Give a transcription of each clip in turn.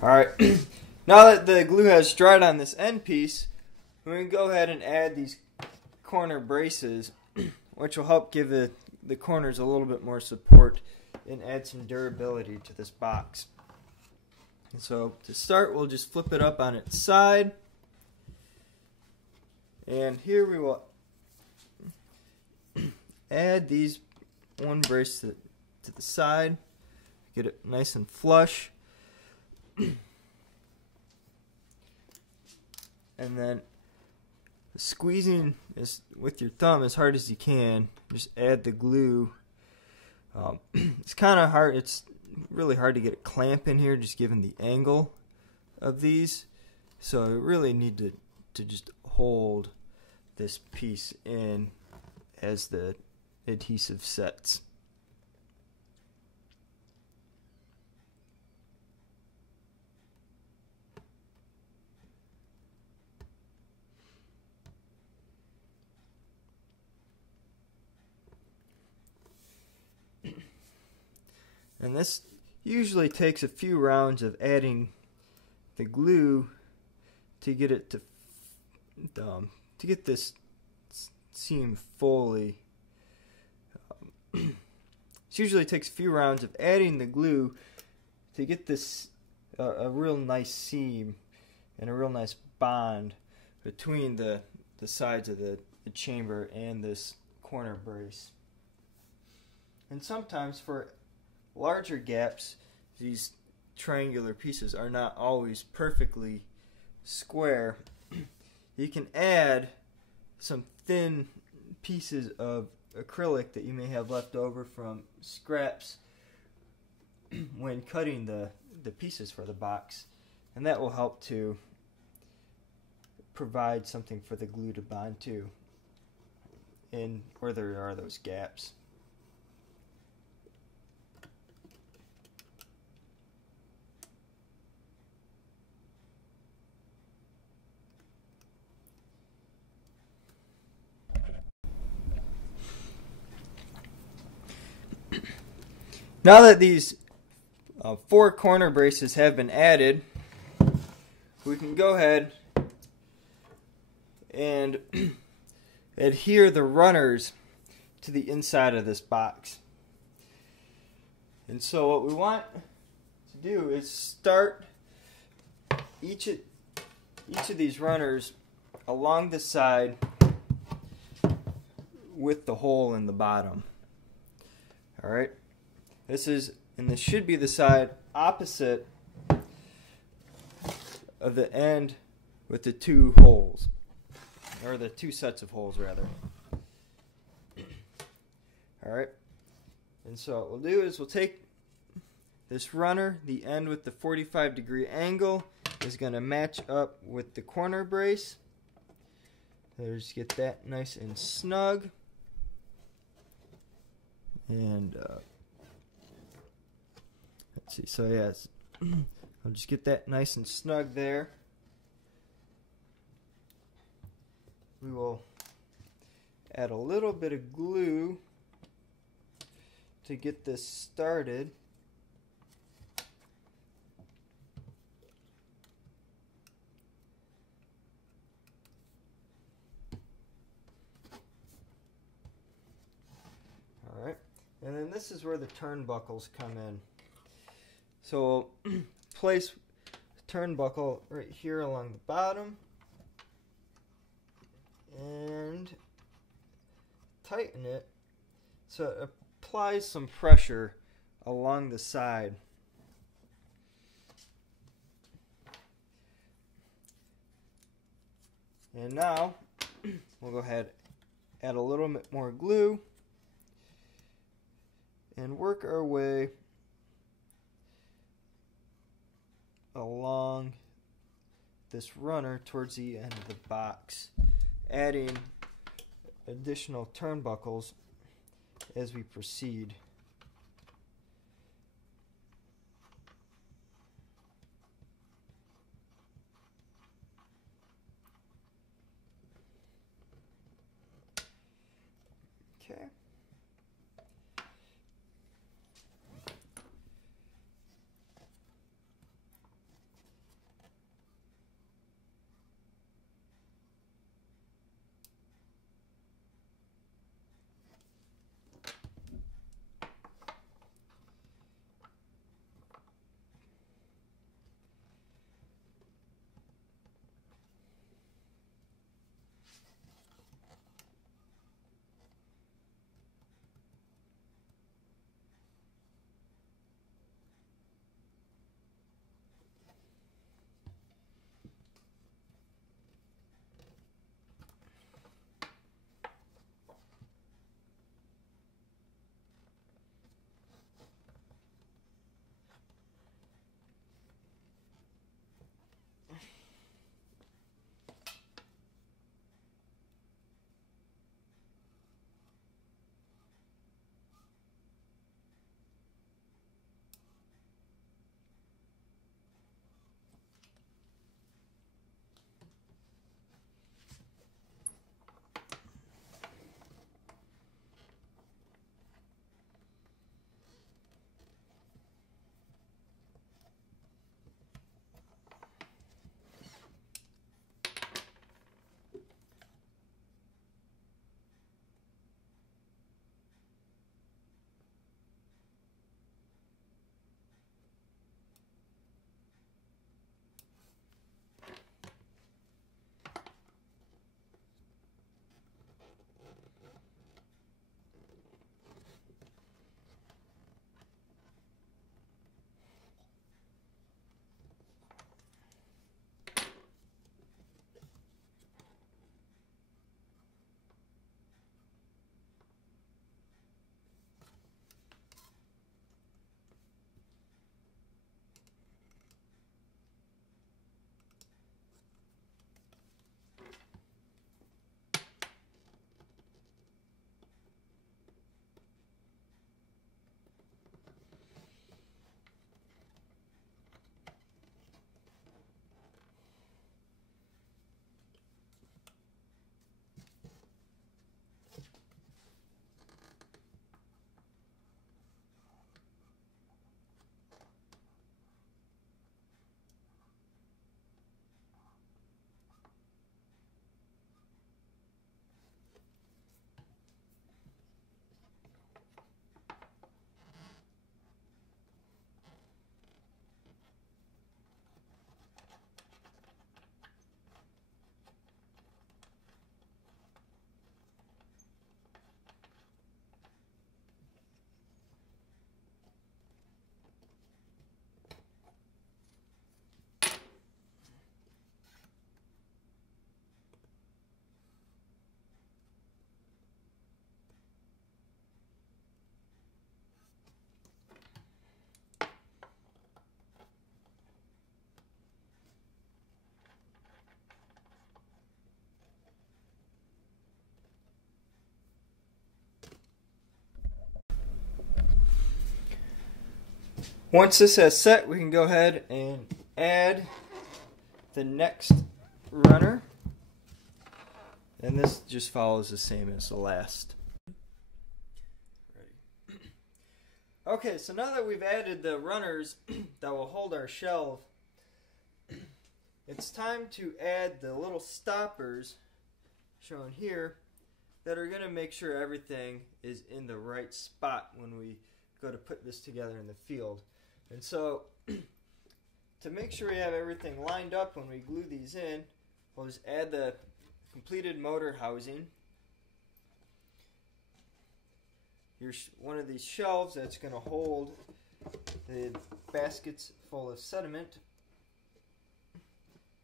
Alright, now that the glue has dried on this end piece, we can go ahead and add these corner braces, which will help give the corners a little bit more support and add some durability to this box. And so to start, we'll just flip it up on its side, and here we will add these one brace to the side, get it nice and flush. And then squeezing with your thumb as hard as you can, just add the glue. It's kind of hard, it's really hard to get a clamp in here just given the angle of these, so you really need to just hold this piece in as the adhesive sets. And this usually takes a few rounds of adding the glue to get it to get this seam fully. It usually takes a few rounds of adding the glue to get this a real nice seam and a real nice bond between the sides of the chamber and this corner brace. And sometimes for larger gaps, these triangular pieces are not always perfectly square. You can add some thin pieces of acrylic that you may have left over from scraps when cutting the pieces for the box, and that will help to provide something for the glue to bond to in where there are those gaps. Now that these 4 corner braces have been added, we can go ahead and adhere the runners to the inside of this box. And so what we want to do is start each of these runners along the side with the hole in the bottom. Alright? This should be the side opposite of the end with the 2 holes, or the 2 sets of holes rather. Alright, and so what we'll do is we'll take this runner, the end with the 45-degree angle is going to match up with the corner brace. So just get that nice and snug. And let's see, so yes, I'll just get that nice and snug there. We will add a little bit of glue to get this started. Alright, and then this is where the turnbuckles come in. So we'll place the turnbuckle right here along the bottom and tighten it so it applies some pressure along the side. And now we'll go ahead, add a little bit more glue and work our way along this runner towards the end of the box, adding additional turnbuckles as we proceed. Okay. Once this has set, we can go ahead and add the next runner. And this just follows the same as the last. Ready. Okay, so now that we've added the runners that will hold our shelf, it's time to add the little stoppers shown here that are going to make sure everything is in the right spot when we go to put this together in the field. And so, to make sure we have everything lined up when we glue these in, we'll just add the completed motor housing. One of these shelves that's going to hold the baskets full of sediment,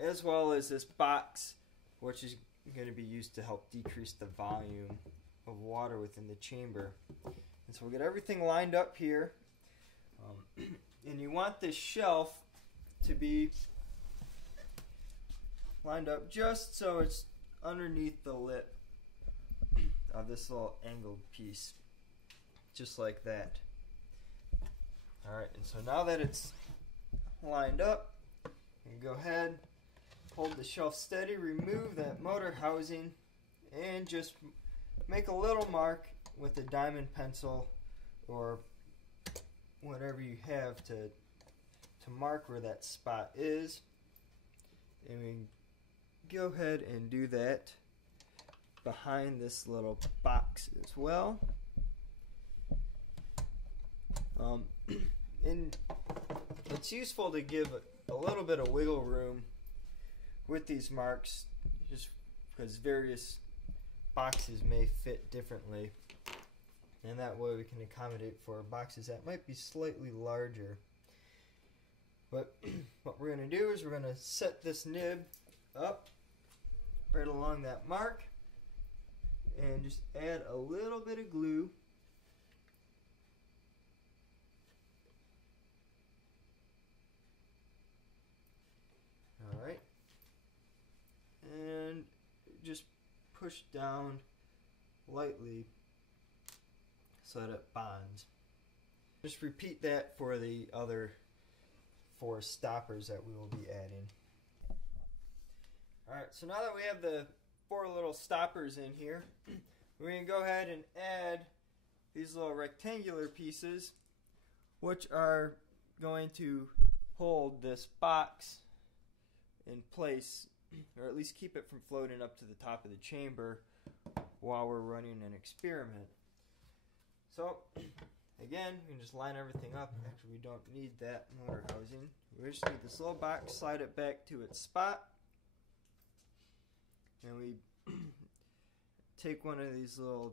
as well as this box, which is going to be used to help decrease the volume of water within the chamber. And so we'll get everything lined up here. And you want this shelf to be lined up just so it's underneath the lip of this little angled piece, just like that. Alright, and so now that it's lined up, you can go ahead, hold the shelf steady, remove that motor housing, and just make a little mark with a diamond pencil or whatever you have to mark where that spot is. And we go ahead and do that behind this little box as well. And it's useful to give a little bit of wiggle room with these marks, just because various boxes may fit differently, and that way we can accommodate for boxes that might be slightly larger. But what we're going to do is we're going to set this nib up right along that mark and just add a little bit of glue. Alright, and just push down lightly so that it bonds. Just repeat that for the other 4 stoppers that we will be adding. Alright, so now that we have the 4 little stoppers in here, we're going to go ahead and add these little rectangular pieces, which are going to hold this box in place, or at least keep it from floating up to the top of the chamber while we're running an experiment. So, again, we can just line everything up. Actually, we don't need that motor housing. We just need this little box, slide it back to its spot, and we take one of these little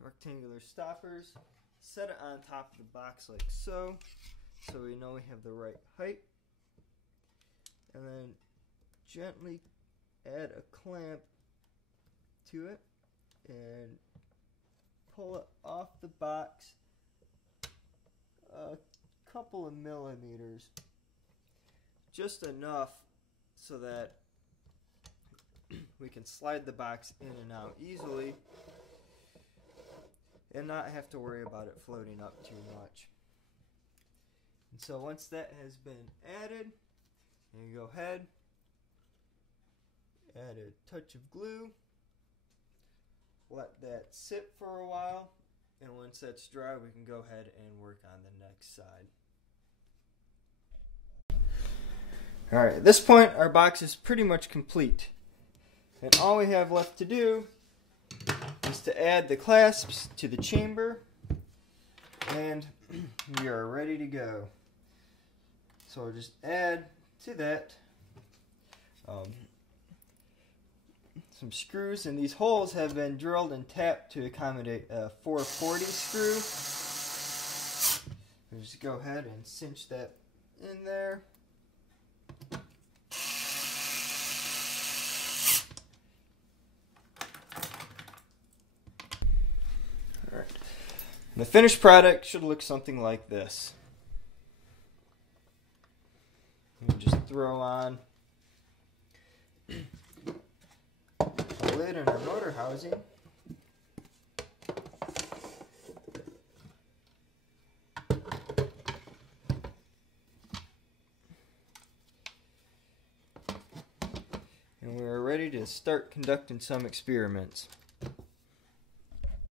rectangular stoppers, set it on top of the box like so we know we have the right height, and then gently add a clamp to it and pull it off the box a couple of millimeters, just enough so that we can slide the box in and out easily and not have to worry about it floating up too much. And so once that has been added, you go ahead, add a touch of glue, let that sit for a while, and once that's dry we can go ahead and work on the next side. Alright, at this point our box is pretty much complete, and all we have left to do is to add the clasps to the chamber, and we are ready to go. So we'll just add to that some screws, and these holes have been drilled and tapped to accommodate a 440 screw. We'll just go ahead and cinch that in there. Alright. The finished product should look something like this. You can just throw on a lid and our motor housing. and we are ready to start conducting some experiments.